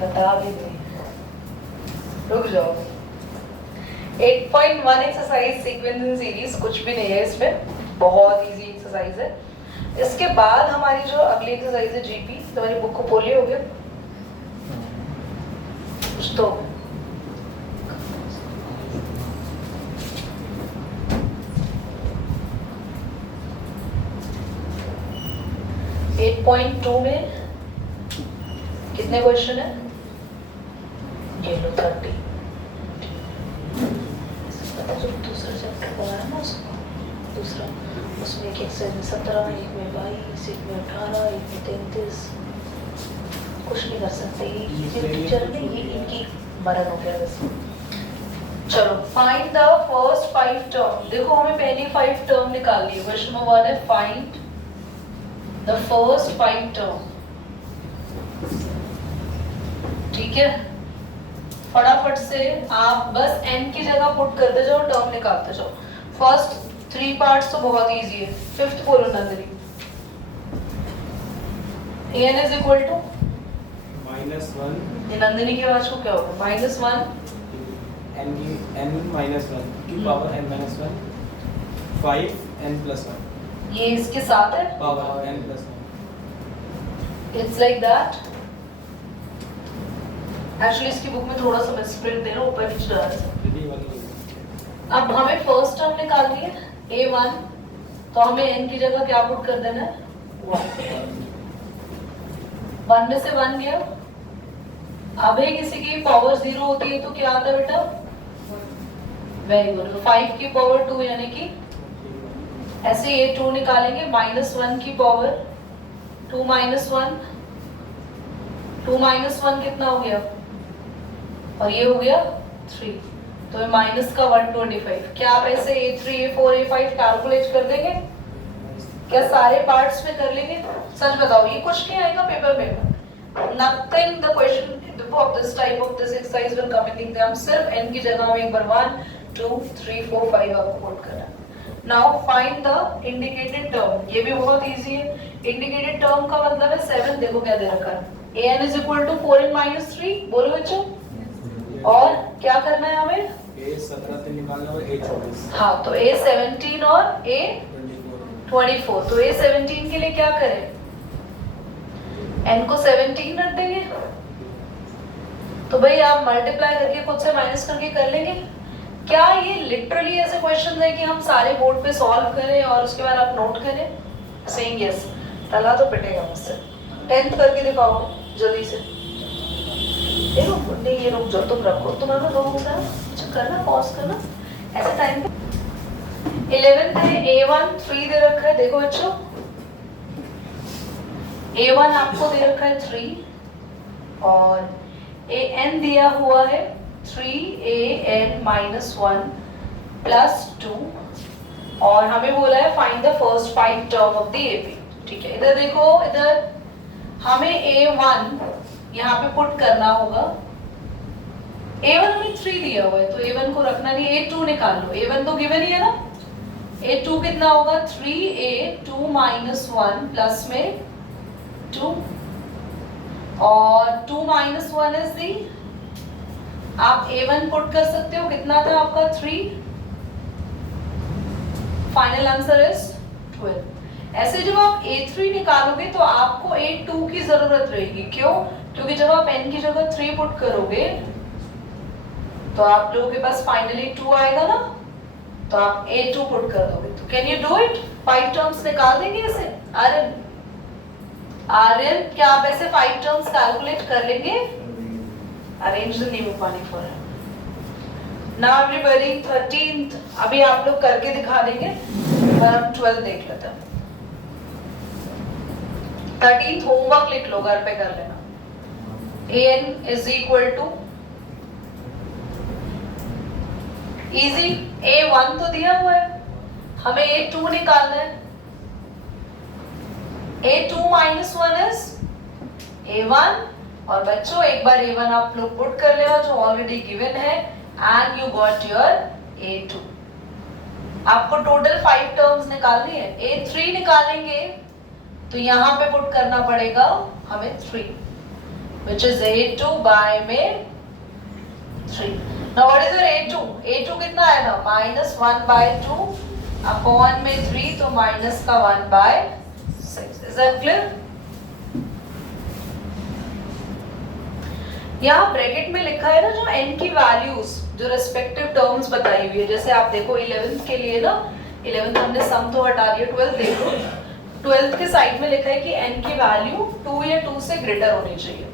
बता भी नहीं, रुक जाओ। 8.1 एक्सरसाइज सीक्वेंस इन सीरीज, कुछ भी नहीं है इसमें, बहुत इजी एक्सरसाइज है। इसके बाद हमारी जो अगली एक्सरसाइज है जीपी, तुम्हारी बुक को पोलियो हो गया कुछ तो 8.2 में कितने क्वेश्चन है? ये लो 30। जो दूसरा चैप्टर पढ़ा ना उसको, दूसरा उसमें एक एक्सरसाइज में 17, एक में 22, एक में 18, एक में 33। कुछ नहीं कर सकते ये टीचर ने, ये इनकी मरण हो गया वैसे। चलो फाइंड द फर्स्ट 5 टर्म। देखो हमें पहली 5 टर्म निकालनी है। क्वेश्चन नंबर 1 है फाइंड द फर्स्ट 5 टर्म। ठीक है, फटाफट से आप बस n की जगह पुट करते जाओ, टर्म निकालते जाओ। फर्स्ट 3 पार्ट्स तो बहुत इजी है। फिफ्थ बोलो Nandini. an is equal to -1। ये नंदिनी की आवाज को क्या होगा? -1 n-1 की पावर n-1 5n+1 ये इसके साथ है, power n+1। It's like that. Actually इसकी बुक में थोड़ा सा मिसप्रिंट दे रहा हूं, ऊपर नीचे डाल सकते। अब हमें फर्स्ट टर्म निकालनी है a1, तो हमें n की जगह क्या पुट कर देना है? 1 में से 1 गया। अब किसी की पावर 0 होती है तो क्या आता है बेटा? Very good. 5 की पावर 2 यानी कि ऐसे ये 2 निकालेंगे, -1 की पावर 2 -1, 2 -1 कितना हो गया? और ये हो गया 3, तो ये माइनस का 125। क्या आप ऐसे a3 a4 a5 कैलकुलेट कर देंगे? क्या सारे पार्ट्स में कर लेंगे? सच बताओ, ये कुछ नहीं आएगा पेपर में। Nothing the question of this type of this exercise will come in the exam। सिर्फ n की जगह में एक बार 1 2 3 4 5 आपको पुट करना है। Now find the indicated term। ये भी बहुत इजी है। इंडिकेटेड टर्म का मतलब है 7। देखो क्या दे रखा है, an is equal to 4n-3। बोलो बच्चों, और क्या करना है हमें? a17 से निकालना और a24। हाँ, तो a17 और a24। तो a17 के लिए क्या करें? n को 17 रख देंगे। तो भाई आप मल्टीप्लाई करके खुद से माइनस करके कर लेंगे। क्या ये लिटरली ऐसे क्वेश्चन है कि हम सारे बोर्ड पे सॉल्व करें और उसके बाद आप नोट करें? सेइंग यस, तला तो पिटेगा मुझसे। 10th करके दिखाओ जल्दी से। ये रुक जाओ, तुम रखो, तुम्हारा 2 होता है, अच्छा करना, पॉज करना ऐसे टाइम पे। 11th है a1 3 दे रखा है। देखो बच्चों, a1 आपको दे रखा है 3 और an दिया हुआ है 3an-1 + 2 और हमें बोला है find the first 5 term of the AP. ठीक है, इधर देखो, इधर हमें a1 यहाँ पे पुट करना होगा। a1 हमें 3 दिया हुआ है तो a1 को रखना नहीं, a2 निकाल लो। a1 तो गिवन ही है ना। a2 कितना होगा? 3a2 - 1 प्लस में 2 और 2 - 1 इज दी। आप a1 पुट कर सकते हो, कितना था आपका? 3। Final answer is 12। ऐसे जब आप a3 निकालोगे तो आपको a2 की जरूरत रहेगी। क्यों? क्योंकि जब आप n की जगह 3 पुट करोगे तो आप लोगों के पास फाइनली 2 आएगा ना, तो आप a2 पुट कर दोगे। तो can you do it? 5 terms निकाल देंगे ऐसे। आर्यन क्या आप ऐसे 5 टर्म्स कैलकुलेट कर लेंगे? अरेंज द न्यू पानी फॉर नाउ एवरीबॉडी। 13th अभी आप लोग करके दिखा देंगे, और हम 12 देख लेते हैं। 13th होमवर्क लिख लो, घर पे कर लेना। an is equal to easy, a1 तो दिया हुआ है, हमें a2 निकालना है। a2 - 1 is a1 और बच्चों एक बार a1 आप लोग पुट कर लेना जो ऑलरेडी गिवन है and you got your a2। आपको टोटल 5 टर्म्स निकालनी है। a3 निकालेंगे तो यहाँ पे पुट करना पड़ेगा हमें 3 which is a2 by में 3. Now what is your a2? a2 कितना आया था? -1/2 अपॉन में 3, तो माइनस का 1/6. Is that clear? यहाँ ब्रैकेट में लिखा है ना जो n की वैल्यूज जो रेस्पेक्टिव टर्म्स बताई हुई है, जैसे आप देखो 11th के लिए ना 11th हमने सम तो हटा दिया, 12th देखो 12th के साइड में लिखा है कि n की वैल्यू 2 या 2 से ग्रेटर होनी चाहिए.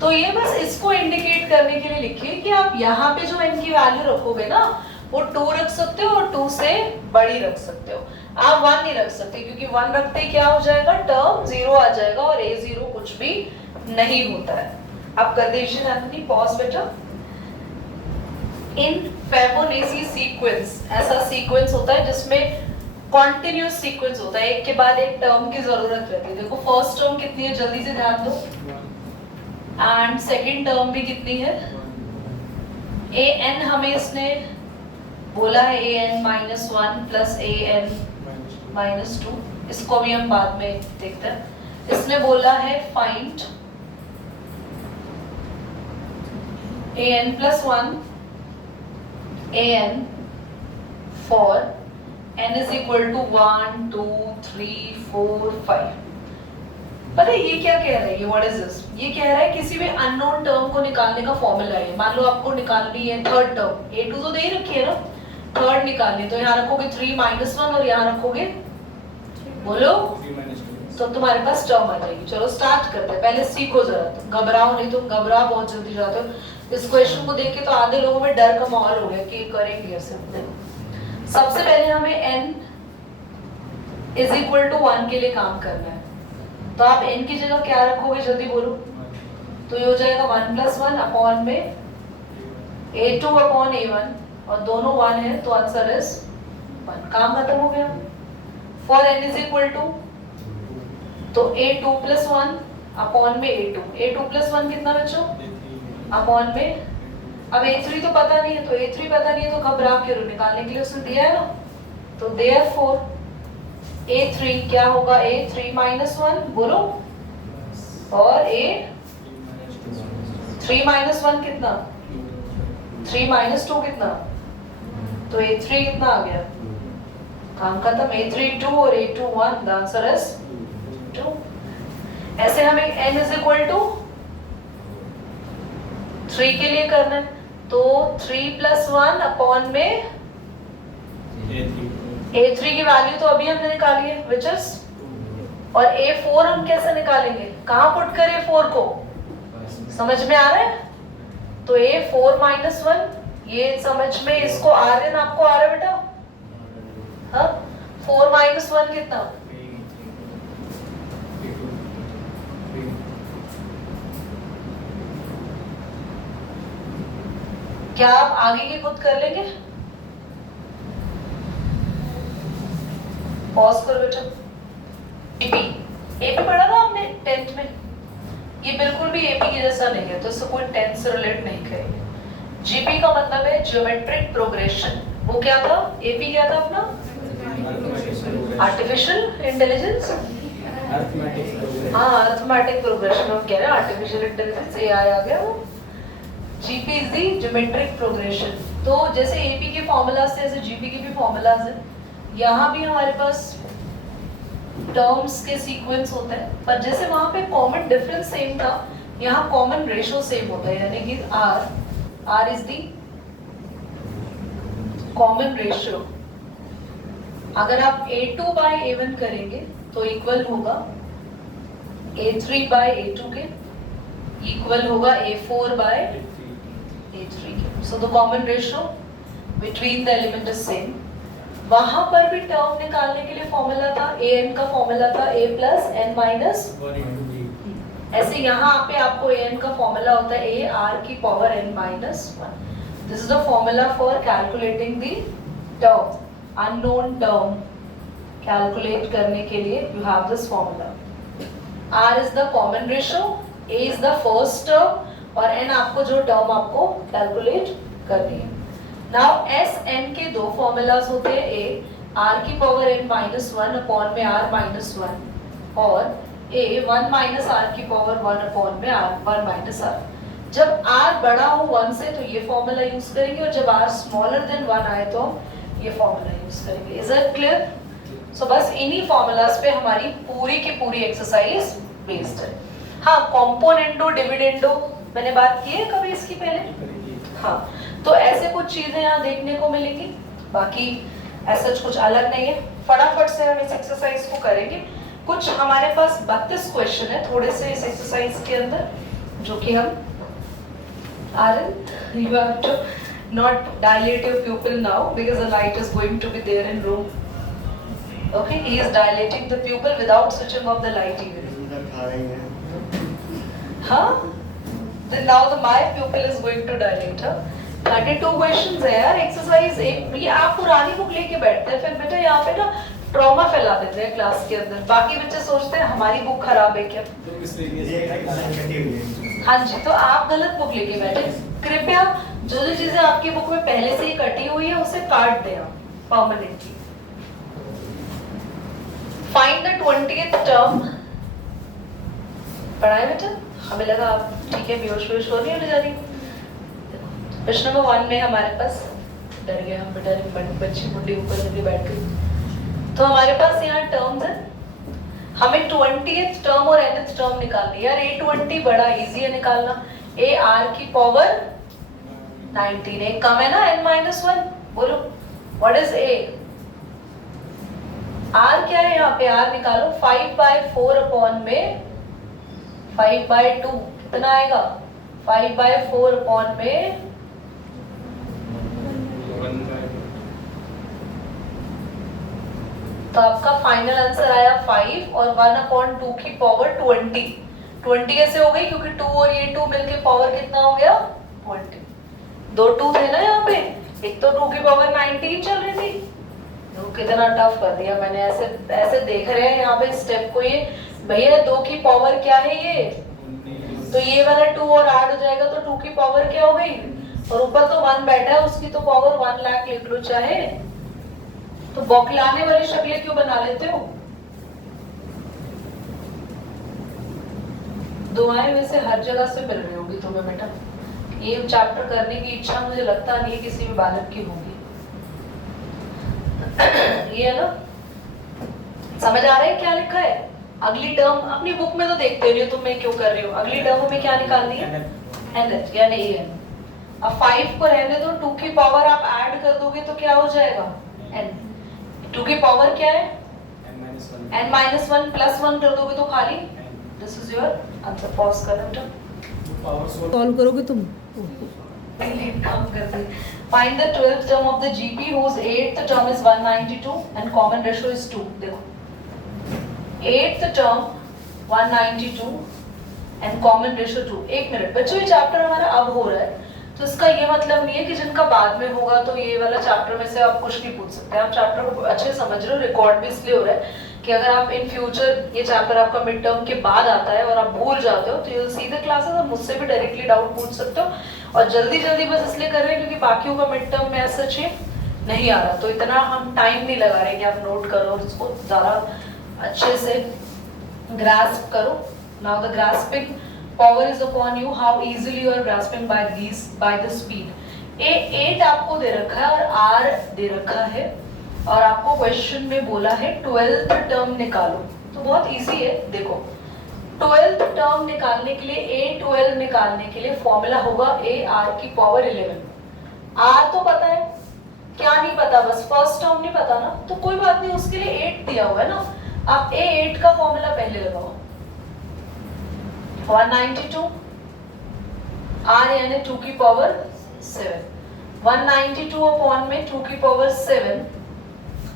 तो ये बस इसको इंडिकेट करने के लिए लिखिए कि आप यहाँ पे जो n की वैल्यू रखोगे ना वो 2 रख सकते हो और 2 से बड़ी रख सकते हो. आप 1 नहीं रख सकते क्योंकि 1 रखते ही क्या हो जाएगा, टर्म 0 आ जाएगा और a0 कुछ भी नहीं होता है. आप कर दीजिए एंथनी पॉज बेटा. इन फिबोनाची सीक्वेंस ऐसा सीक्वेंस होता है जिसमें कॉन्टिन्यूस सीक्वेंस होता है, एक के बाद एक टर्म की जरूरत रहती है. देखो फर्स्ट टर्म कितनी है, जल्दी से ध्यान दो. एंड सेकंड टर्म भी कितनी है, an हमें इसने बोला है an -1 प्लस an -2. इसको भी हम बाद में देखते हैं. इसने बोला है find an plus 1 an for n is equal to 1 2 3 4 5. पता है ये क्या कह रहा है, ये व्हाट इज दिस, ये कह रहा है किसी भी अननोन टर्म को निकालने का फॉर्मूला है. मान लो आपको निकालनी है थर्ड टर्म, a2 तो दे ही रखी है ना, थर्ड निकालनी, तो यहाँ रखोगे 3 -1 और यहाँ रखोगे बोलो 3 - 2. तो तुम्हारे पास टर्म आ जाएगी. चलो स्टार्ट करते हैं, पहले सीखो जरा. तुम घबराओ नहीं, तुम घबरा बहुत जल्दी जाते हो. इस क्वेश्चन को देख के तो आधे लोगों में डर का माहौल हो गया कि करेंगे ऐसे. सबसे पहले हमें n इज इक्वल टू 1 के लिए काम करना है. तो आप n की जगह क्या रखोगे, जल्दी बोलो. तो ये हो जाएगा 1 + 1 अपॉन में a2 अपॉन a1 और दोनों 1 है तो आंसर इज 1. काम खत्म हो गया. For n is equal to two a2 + 1 upon में a2. a2 + 1 कितना बच्चों, अपॉन में. अब a3 तो पता नहीं है, तो a3 पता नहीं है तो घबरा क्यों, निकालने के लिए उसने दिया है ना. तो देयरफॉर a3 क्या होगा, a3 - 1 बोलो और a3 - 1 कितना, 3 - 2 कितना, तो a3 कितना आ गया, काम खत्म. a3 2 और a2 1, द आंसर इज 2. ऐसे हमें n इज इक्वल टू 3 के लिए करना है, तो 3 + 1 अपॉन में a3 की वैल्यू तो अभी हमने निकाली है विच इज, और a4 हम कैसे निकालेंगे, कहाँ पुट करें a4 को, समझ में आ रहा है. तो a4 - 1 ये समझ में, इसको rn आपको आ रहा है बेटा, हाँ. 4 - 1 कितना, क्या आप आगे की खुद कर लेंगे, पॉज करो बेटा. एपी पढ़ा था आपने 10th में, ये बिल्कुल भी एपी के जैसा नहीं है, तो इससे कोई 10th से रिलेट नहीं करेंगे. जीपी का मतलब है ज्योमेट्रिक प्रोग्रेशन. वो क्या था, एपी क्या था अपना, आर्टिफिशियल इंटेलिजेंस, हाँ अरिथमेटिक प्रोग्रेशन. हम कह रहे हैं आर्टिफिशियल इंटेलिजेंस, एआई आ गया. वो GP is the geometric progression. तो जैसे एपी के फॉर्मूलाज थे ऐसे जीपी के भी फॉर्मूलाज हैं. यहाँ भी हमारे पास टर्म्स के सीक्वेंस होते हैं, पर जैसे वहाँ पे कॉमन डिफरेंस सेम था, यहाँ कॉमन रेशो सेम होता है, यानी कि r is the common ratio. अगर आप a2 by a1 करेंगे तो इक्वल होगा a3 by a2 के, इक्वल होगा a4 by a3 के. So the common ratio between the element is same. वहां पर भी टर्म निकालने के लिए फॉर्मूला था, an का फॉर्मूला था a + n - ऐसे यहाँ पे आपको an का फॉर्मूला होता है a r⁻n - 1. This is the formula for calculating the term, unknown term calculate करने के लिए you have this formula. r is the common ratio, a is the first term और n आपको जो टर्म आपको कैलकुलेट करनी है. नाउ एस एन के दो फॉर्मूलाज होते हैं, a r⁻n - 1 अपॉन में r - 1 और a 1 माइनस आर की पावर 1 अपॉन में आर 1 माइनस आर। जब r बड़ा हो 1 से तो ये फॉर्मूला यूज करेंगे, और जब r स्मॉलर देन 1 आए तो हम ये फॉर्मूला यूज करेंगे। Is it clear? सो बस इन्हीं फॉर्मूलाज पे हमारी पूरी की पूरी एक्सरसाइज बेस्ड है। हाँ, कॉम्पोनेंडो डिविडेंडो मैंने बात की है कभी इसकी पहले? हाँ, तो ऐसे कुछ चीजें यहाँ देखने को मिलेंगी, बाकी ऐसा कुछ अलग नहीं है। फटाफट से हम इस एक्सरसाइज को करेंगे। कुछ हमारे पास 32 क्वेश्चन है थोड़े से इस एक्सरसाइज के अंदर, जो कि हम you have to not dilate your pupil now because the light is going to be there in room. Okay, he is dilating the pupil without switching off the light even. Huh? Then now my pupil is going to dilate. Huh? 32 questions है यार exercise एक। ये आप पुरानी book लेके बैठते हैं, फिर बेटा यहाँ पे ना ट्रॉमा फैला देते हैं क्लास के अंदर। बाकी बच्चे सोचते हैं हमारी बुक खराब है क्या। हाँ जी, तो आप गलत बुक लेके बैठे। कृपया जो जो चीजें आपकी बुक में पहले से ही कटी हुई है उसे काट दें आप permanently. Find the 20th term. पढ़ाए बेटा? हमें लगा आप ठीक है, बेहोश हो नहीं होने जा रही। प्रश्न नंबर 1 में हमारे पास, डर गए हम बेटा, बच्ची मुंडी ऊपर करके बैठ गई। तो हमारे पास यहाँ टर्म्स है, हमें 20th टर्म और nth टर्म निकालनी है। यार a20 बड़ा इजी है निकालना। a r की पावर 19, एक कम है ना n-1। बोलो व्हाट इज a? r क्या है यहाँ पे? r निकालो 5/4 अपॉन में 5/2 कितना आएगा? 5/4 अपॉन में तो आपका फाइनल आंसर आया 5 और 1/2 की पावर 20। 20 कैसे हो गई? क्योंकि 2 और ये 2 मिलके पावर कितना हो गया? 20। दो 2 थे ना यहाँ पे, एक तो 2 की पावर 19 चल रही थी। तो कितना टफ कर दिया मैंने। ऐसे ऐसे देख रहे हैं यहाँ पे स्टेप को, ये भैया 2 की पावर क्या है ये? तो ये वाला 2 और ऐड हो जाएगा तो 2 की पावर क्या हो गई? और ऊपर तो 1 बैठा है, उसकी तो पावर 1 लाख लिख लो चाहे। तो बौखलाने वाली शक्लें क्यों बना लेते हो? दुआएं वैसे हर जगह से मिल रही होगी तुम्हें बेटा। ये चैप्टर करने की इच्छा मुझे लगता नहीं है किसी भी बालक की होगी। ये है ना, समझ आ रहा है क्या लिखा है? अगली टर्म अपनी बुक में तो देखते नहीं हो तुम, मैं क्यों कर रही हूँ। अगली टर्म में क्या निकालनी है? nth यानी an। अब 5 को रहने दो, 2 की पावर आप ऐड कर दोगे तो क्या हो जाएगा? n। 2 की पावर क्या है? n-1 प्लस 1 कर दोगे तो खाली this is your answer. Pause कर बेटा, सॉल्व करोगे तुम? काम कर दे। Find the 12th term of the GP whose 8th term is 192 and common ratio is 2। देखो 8th term 192 and common ratio 2। एक मिनट बच्चों, ये चैप्टर हमारा अब हो रहा है तो इसका ये मतलब नहीं है कि जिनका बाद में होगा तो ये वाला चैप्टर में से आप कुछ नहीं पूछ सकते। आप चैप्टर को अच्छे समझ रहे हो, रिकॉर्ड भी इसलिए हो रहा है कि अगर आप इन फ्यूचर ये चैप्टर आपका मिड टर्म के बाद आता है और आप भूल जाते हो तो you will see the classes, आप मुझसे भी डायरेक्टली डाउट पूछ सकते हो। और जल्दी जल्दी बस इसलिए कर रहे हैं क्योंकि बाकियों का मिड टर्म में ऐसा चीज नहीं आ रहा, तो इतना हम टाइम नहीं लगा रहे कि आप नोट करो और इसको ज़्यादा अच्छे से ग्रास्प करो। Now the grasping power is upon you, how easily you are grasping by the speed। 8 आपको दे रखा है और r दे रखा है, और आपको क्वेश्चन में बोला है 12th टर्म निकालो। तो बहुत इजी है। देखो 12th टर्म निकालने के लिए, a12 निकालने के लिए फॉर्मूला होगा a r की पावर 11। r तो पता है, क्या नहीं पता? बस फर्स्ट टर्म नहीं पता ना, तो कोई बात नहीं, उसके लिए 8 दिया हुआ है ना। आप a8 का फॉर्मूला पहले लगाओ। 192 r यानी 2 की पावर 7। 192 अपॉन में 2 की पावर 7,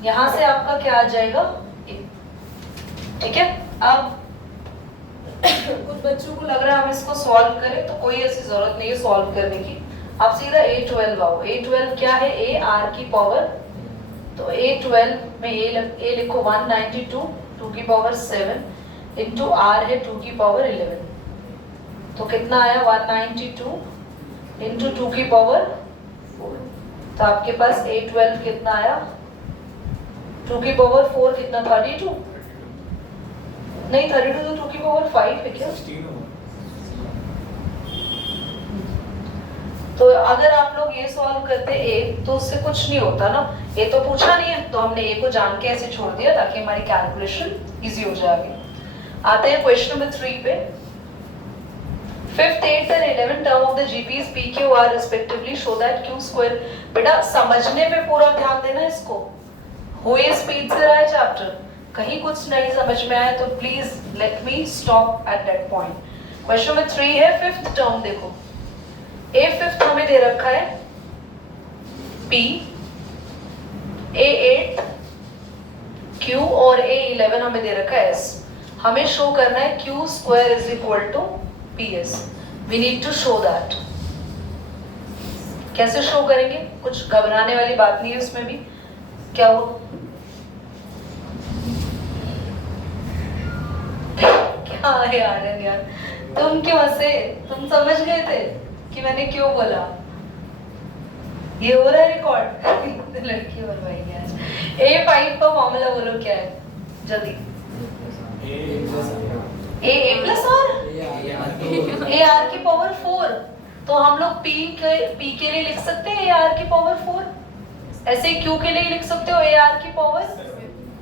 यहां से आपका क्या आ जाएगा? 1। ठीक है। अब कुछ बच्चों को लग रहा है हम इसको सॉल्व करें, तो कोई ऐसी जरूरत नहीं है सॉल्व करने की। आप सीधा a12 आओ। a12 क्या है? a r की पावर। तो a12 में a लिखो 192 2 की पावर 7 इंटू r है 2 की पावर 11। तो कितना आया? 192 इंटू 2 की पावर 4। तो आपके पास a12 कितना आया? 2 की पावर 4 कितना? 32 नहीं, 32 तो 2 की की पावर 5 है क्या? 16 होगा। तो अगर आप लोग ये सॉल्व करते ए तो उससे कुछ नहीं होता ना, ये तो पूछा नहीं है तो हमने ए को जान के ऐसे छोड़ दिया ताकि हमारी कैलकुलेशन इजी हो जाए आगे। आते हैं क्वेश्चन नंबर 3 पे। Fifth, eighth and 11th term of the GPs P Q R respectively show that Q square. बेटा समझने पे पूरा ध्यान देना इसको, हुए स्पीड से रहा है चैप्टर, कहीं कुछ नहीं समझ में आए तो please let me stop at that point. Question number 3 है फिफ्थ टर्म, देखो ए फिफ्थ हमें दे रखा है P, A8 Q और A11 हमें दे रखा है S। हमें शो करना है Q square is equal to PS। We need to show that. कैसे शो करेंगे? कुछ घबराने वाली बात नहीं है उसमें भी। क्या हुआ? क्या है यार, तुम क्यों हंसे? तुम समझ गए थे कि मैंने क्यों बोला? ये हो रहा है रिकॉर्ड। लड़की और भाई यार। A5 का फॉर्मूला बोलो क्या है जल्दी। A प्लस और AR की पावर 4। तो हम लोग P के लिए लिख सकते हैं AR की पावर 4, ऐसे Q के लिए लिख सकते हो AR की पावर,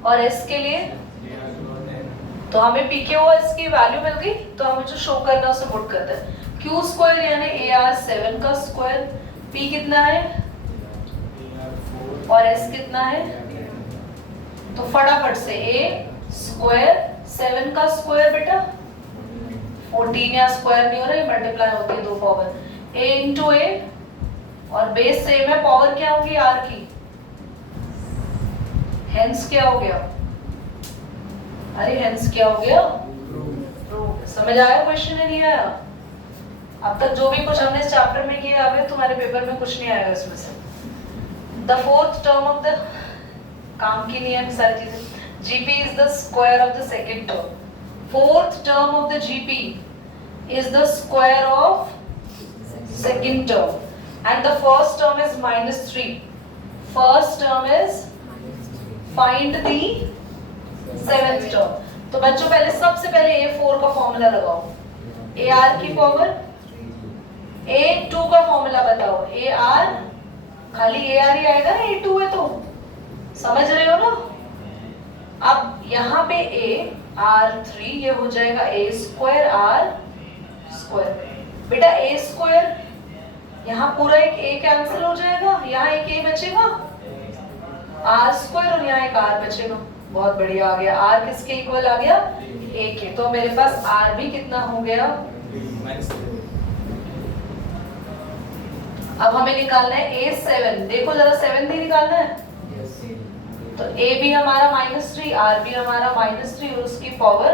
और S के लिए। तो हमें P के और S की वैल्यू मिल गई, तो हमें जो शो करना है उसे पुट करते हैं। Q स्क्वायर यानी AR 7 का स्क्वायर, P कितना है और S कितना है, तो फटाफट से A स्क्वायर 7 का स्क्वायर बेटा 14, या स्क्वायर नहीं हो रहा है, मल्टीप्लाई होती है दो पावर, A इंटू A, और बेस सेम है, पावर क्या होगी R की, हेंस क्या हो गया? अरे हेंस क्या हो गया? समझ आया क्वेश्चन है? नहीं आया? अब तक जो भी कुछ हमने इस चैप्टर में किया अभी तुम्हारे पेपर में कुछ नहीं आएगा इसमें से। The fourth term of the, काम की नहीं है सारी चीजें। GP is the square of the second term. Fourth term of the GP is the square of second term and the first term is -3। First term is find the seventh term. तो बच्चों पहले सबसे पहले A4 का formula लगाओ, AR की power, A2 का formula बताओ, AR, खाली AR ही आएगा ना, A2 है तो समझ रहे हो ना। अब यहाँ पे A R3 ये हो जाएगा A स्क्वायर R स्क्वायर। बेटा A स्क्वायर, यहाँ पूरा एक A कैंसिल हो जाएगा, यहाँ एक A बचेगा R स्क्वायर, और यहाँ एक R बचेगा। बहुत बढ़िया आ गया। R किसके इक्वल आ गया? A के। तो मेरे पास R भी कितना हो गया? अब हमें निकालना है A7। देखो जरा 7 भी निकालना है। तो A भी हमारा -3, R भी हमारा -3 और उसकी पावर,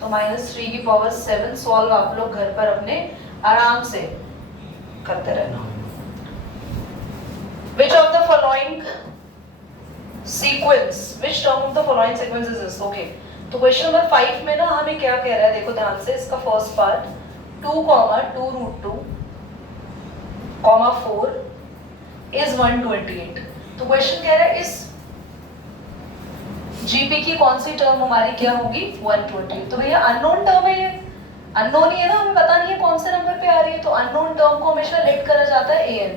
तो -3 की पावर 7। सॉल्व आप लोग घर पर अपने आराम से करते रहना। Which of the following sequence, which term of the following sequence is this? Okay. तो क्वेश्चन नंबर 5 में ना हमें क्या कह रहा है, देखो ध्यान से, इसका फर्स्ट पार्ट 2,2√2, 4 is 128। तो क्वेश्चन कह रहा है इस जीपी की कौन सी टर्म हमारी क्या होगी? 120। तो भैया अननोन टर्म है, ये अननोन ही है ना, हमें पता नहीं है कौन से नंबर पे आ रही है। तो अननोन टर्म को हमेशा लेट करा जाता है an।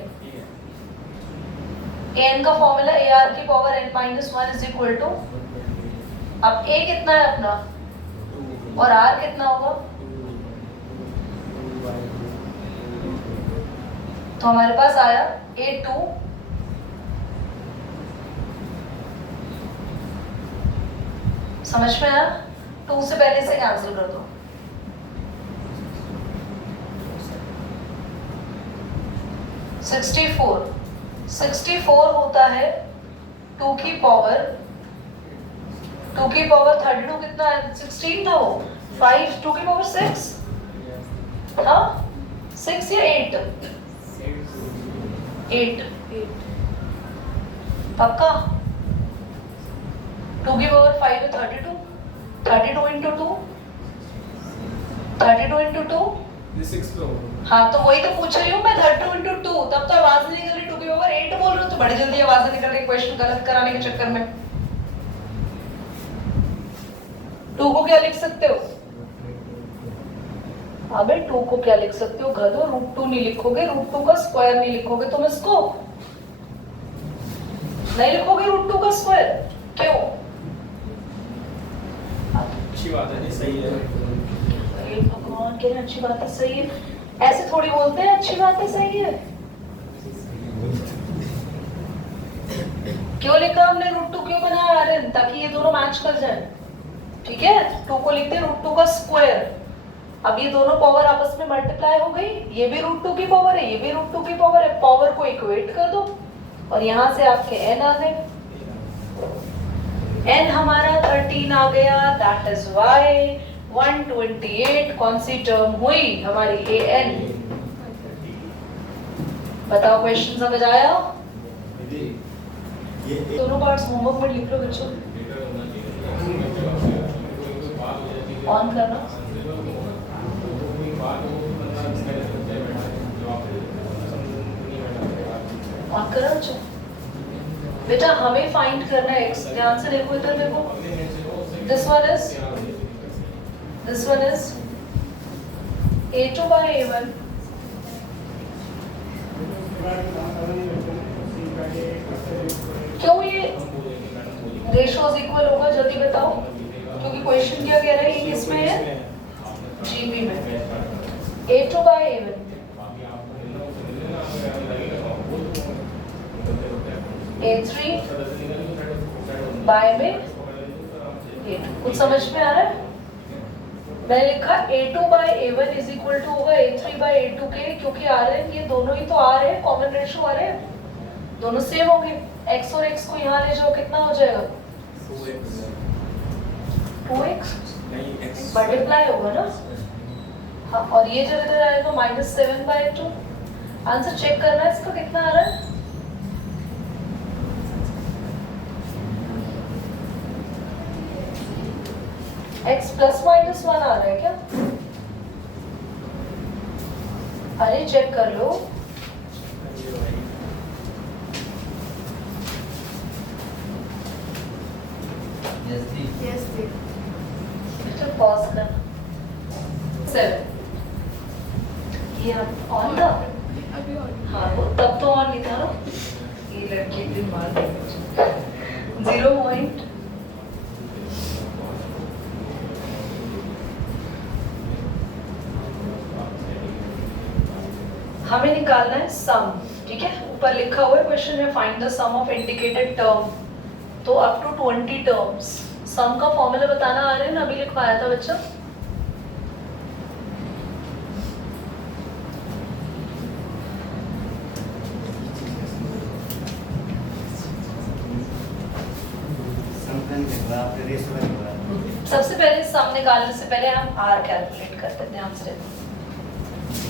an का फॉर्मूला AR की power n-1 is equal to, अब A कितना है अपना और R कितना होगा? तो हमारे पास आया A2 समझ में आया? 2 से पहले से कैंसिल कर दो। $64 64 होता है 2 की पावर 32 कितना है? 16 था वो। 5 2 की पावर 6, हाँ 6 या 8 पक्का। 2 की पावर 5 है 32, 32 इंटू 2, 32 इंटू 2, हाँ तो वही तो पूछ रही हूँ मैं, 32 इंटू 2। तब तो आवाज नहीं निकल रही, 2 की पावर 8 बोल रहे हो तो बड़ी जल्दी आवाज निकल रही क्वेश्चन गलत कराने के चक्कर में। 2 को क्या लिख सकते हो? अबे 2 को क्या लिख सकते हो गधो, √2 नहीं लिखोगे, √2 का स्क्वायर नहीं लिखोगे तुम इसको, नहीं लिखोगे √2 का स्क्वायर, क्यों? अच्छी बात है जी, सही है। ये भगवान कह रहे हैं अच्छी बात है सही है, ऐसे थोड़ी बोलते हैं अच्छी बात है सही है। क्यों लिखा हमने √2 क्यों बनाया आर्यन, ताकि ये दोनों मैच कर जाए, ठीक है। 2 को लिखते हैं √2 का स्क्वायर, अब ये दोनों पावर आपस में मल्टीप्लाई हो गई, ये भी √2 की पावर है, ये भी √2 की पावर है, पावर को इक्वेट कर दो और यहां से आपके n आ गए, n हमारा 13 आ गया, दैट इज वाई 128 कौन सी टर्म हुई हमारी an। बताओ क्वेश्चन समझ आया? दोनों पार्ट्स होमवर्क में लिख लो बच्चों, ऑन करना। ऑन करो बच्चों। बेटा हमें फाइंड करना है x, ध्यान से देखो इधर देखो, this one is a2 by a1, क्यों ये रेशियोज इक्वल होगा जल्दी बताओ, क्योंकि क्वेश्चन क्या कह रहा है, ये किसमें है, जीबी में, a2 by a1, a3 bye में a2, कुछ समझ में आ रहा है? मैंने लिखा a2 by a1 is equal to होगा a3 by a2 के, क्योंकि आ रहे हैं ये दोनों ही तो आ रहे हैं, कॉमन रेशियो आ रहे हैं, दोनों सेम होंगे, x और x को यहाँ ले जाओ कितना हो जाएगा, 2x मल्टीप्लाई होगा ना, हाँ, और ये जब इधर आएगा -7/2, आंसर चेक करना है इसका कितना आ रहा है, x +-1 आ रहा है क्या? अरे चेक कर लो, पॉज कर, 7 ये ऑन था, हाँ वो तब तो ऑन नहीं था ना, ये लड़की भी मार देगी 0 पॉइंट, हमें निकालना है सम, ठीक है, ऊपर लिखा हुआ है क्वेश्चन में find the sum of indicated term, तो अप टू 20 टर्म्स, सम का फॉर्मूला बताना आ रहा है ना, अभी लिखवाया था बच्चा, सबसे पहले सम निकालने से पहले हम आर कैलकुलेट करते हैं, ध्यान से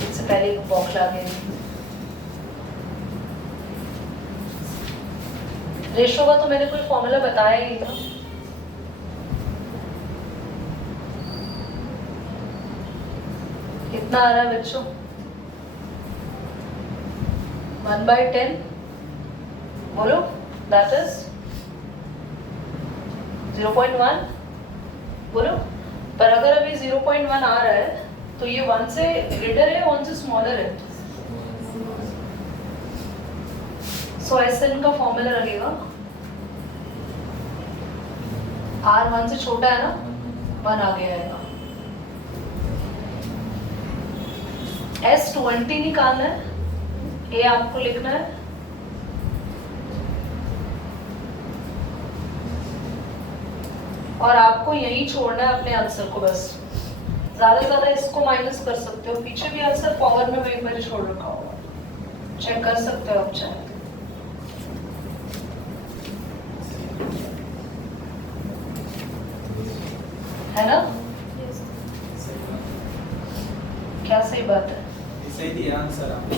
इससे पहले एक बॉक्स आ गई, रेशो का तो मैंने कोई फॉर्मूला बताया ही था, कितना आ रहा है बच्चों, 1/10, बोलो, दैट इज 0.1, बोलो, पर अगर अभी 0.1 आ रहा है तो ये 1 से ग्रेटर है 1 से स्मॉलर है, सो SN का फॉर्मूला लगेगा, R 1 से छोटा है ना, 1 आ गया है, S20 निकालना है, A आपको लिखना है, और आपको यही छोड़ना है अपने आंसर को, बस ज्यादा से ज्यादा इसको माइनस कर सकते हो, पीछे भी आंसर पावर में एक बार छोड़ रखा होगा, चेक कर सकते हो आप चाहे, है ना? क्या सही बात है? सही दिया आंसर आपने।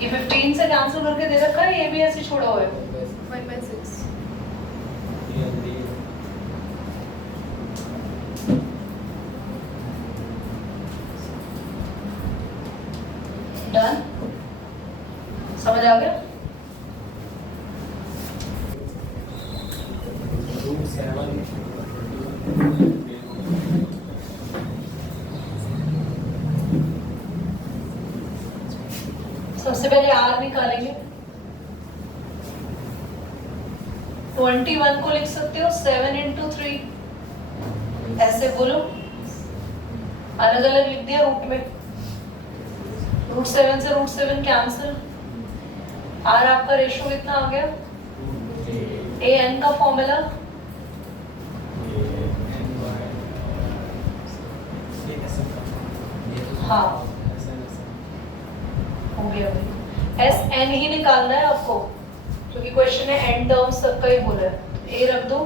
ये 15 से कैंसिल करके दे रखा है, ये भी ऐसे छोड़ा हुआ है, 1/6। डन, समझ आ गया? सबसे पहले आर निकालेंगे। 21 को लिख सकते हो 7 into 3, ऐसे बोलो, अलग अलग लिख दिया रूट में। √7 से √7 कैंसिल। आर आपका रेशो कितना आ गया? ए एन का फॉर्मूला हाँ हो गया भाई। एस एन ही निकालना है आपको, क्योंकि क्वेश्चन है एन टर्म्स तक का ही बोला है। ए रख दो,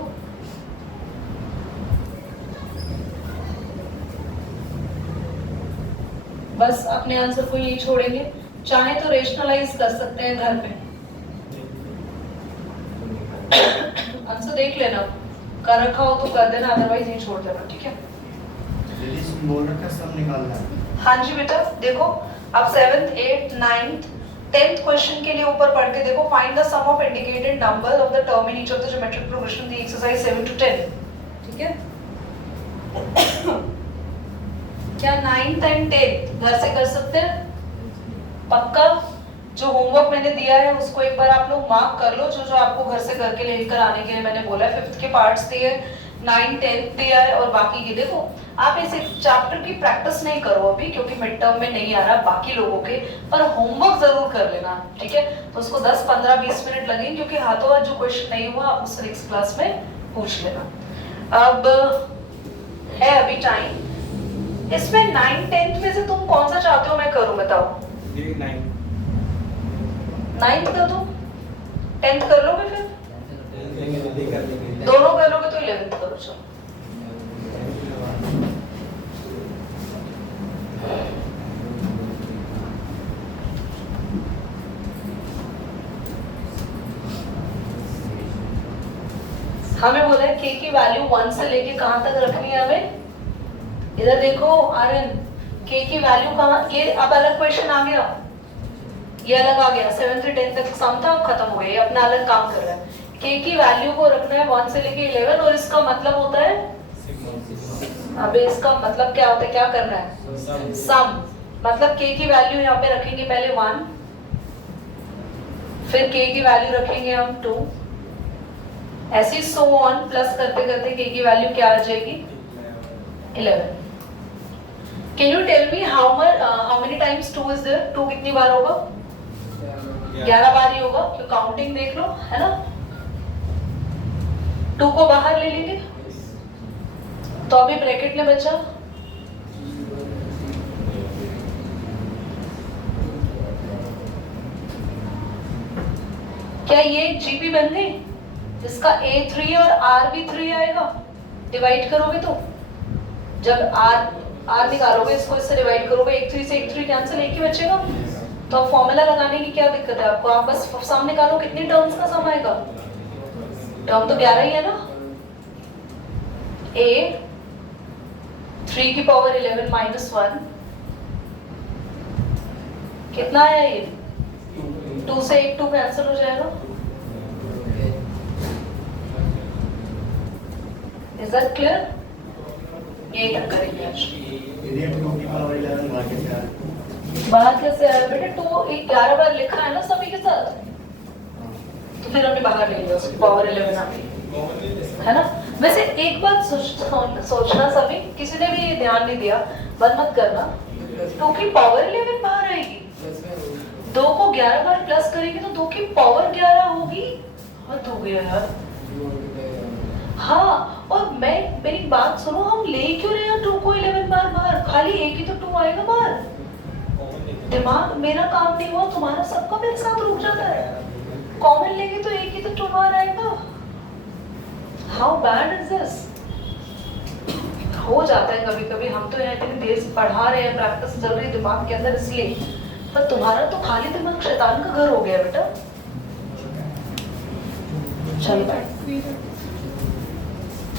बस अपने आंसर को यही छोड़ेंगे। चाहे तो रेशनलाइज कर सकते हैं घर पे, आंसर देख लेना, कर रखा हो तो कर देना, अदरवाइज नहीं छोड़ देना, ठीक है। बोल रखा सब निकालना है। हाँ जी बेटा, देखो अब 7th 8th 9th 10th question के लिए ऊपर पढ़ के देखो। Find the sum of indicated number of the term in each of the geometric progression the exercise 7 to 10, ठीक है। क्या 9th and 10th घर से कर सकते हैं? पक्का? जो होमवर्क मैंने दिया है उसको एक बार आप लोग मार्क कर लो, जो जो आपको घर से करके लेकर आने के लिए मैंने बोला है। 5th के पार्ट्स दिए, 9th 10th दिया है, और बाकी के देखो आप इस चैप्टर की प्रैक्टिस नहीं करो अभी, क्योंकि मिड टर्म में नहीं आ रहा बाकी लोगों के, पर होमवर्क जरूर कर लेना, ठीक है। तो उसको 10 15 20 मिनट लगेंगे, क्योंकि हाथों हाथ जो क्वेश्चन नहीं हुआ आप उससे नेक्स्ट क्लास में पूछ लेना। अब है अभी टाइम। इसमें 9th 10th में से तुम कौन सा चाहते हो मैं करूं, बताओ। 9th कर दो, 10th कर लोगे फिर? दोनों कर लोगे तो 11th करो, चलो। हमें बोला है k की वैल्यू 1 से लेके कहां तक रखनी है हमें? इधर देखो आर्यन, k की वैल्यू कहां, ये अब अलग क्वेश्चन आ गया, ये अलग आ गया। 7 से 10 तक सम था, अब खत्म हो गया, ये अपना अलग काम कर रहा है। k की वैल्यू को रखना है 1 से लेके 11, और इसका मतलब होता है, अबे इसका मतलब क्या होता है, क्या करना है? सम। मतलब k की वैल्यू यहाँ पे रखेंगे पहले 1, फिर k की वैल्यू रखेंगे हम 2, ऐसे सो ऑन, प्लस करते करते k की वैल्यू क्या आ जाएगी? 11। Can you tell me how many times 2 is there? 2 कितनी बार होगा? 11 बार ही होगा, क्यों काउंटिंग देख लो, है ना। 2 को बाहर ले लेंगे तो अभी ब्रैकेट में बचा क्या ये जीपी बन गई, जिसका a 3 और r भी 3 आएगा। डिवाइड करोगे तो जब r निकालोगे, इसको इससे डिवाइड करोगे, 1 3 से 1 3 कैंसिल, एक ही बचेगा। तो अब फॉर्मूला लगाने की क्या दिक्कत है आपको, आप बस सम निकालो, कितनी टर्म्स का सम आएगा? टर्म तो 11 ही है ना। a 3 की पावर 11 माइनस 1 कितना आया ये? 2 से 1 2 कैंसिल हो जाएगा। Is that clear? यही तक करेंगे आज। बाहर कैसे आया बेटे? 2 11 बार लिखा है ना सभी के साथ, तो फिर हमने बाहर ले लिया उसकी पावर 11 आ गई, है ना। वैसे एक बात सोचना सभी, किसी ने भी ये ध्यान नहीं दिया, बंद मत करना, 2 की पावर 11 बाहर आएगी, 2 को 11 बार प्लस करेंगे तो 2 की पावर 11 होगी। हद हो गया यार। हाँ, और मेरी बात सुनो, हम ले क्यों रहे हैं 2 को 11 बार बाहर? खाली एक ही तो 2 आएगा बाहर। दिमाग मेरा काम नहीं हुआ, तुम्हारा सबका मेरे साथ रुक जाता है। कॉमन लेंगे तो एक ही तो 2 बार आएगा। How bad is this? हो जाता है कभी कभी, हम तो यहाँ इतनी देर से पढ़ा रहे हैं, प्रैक्टिस चल रही दिमाग के अंदर, इसलिए। पर तुम्हारा तो खाली दिमाग शैतान का घर हो गया बेटा। चल बैठ।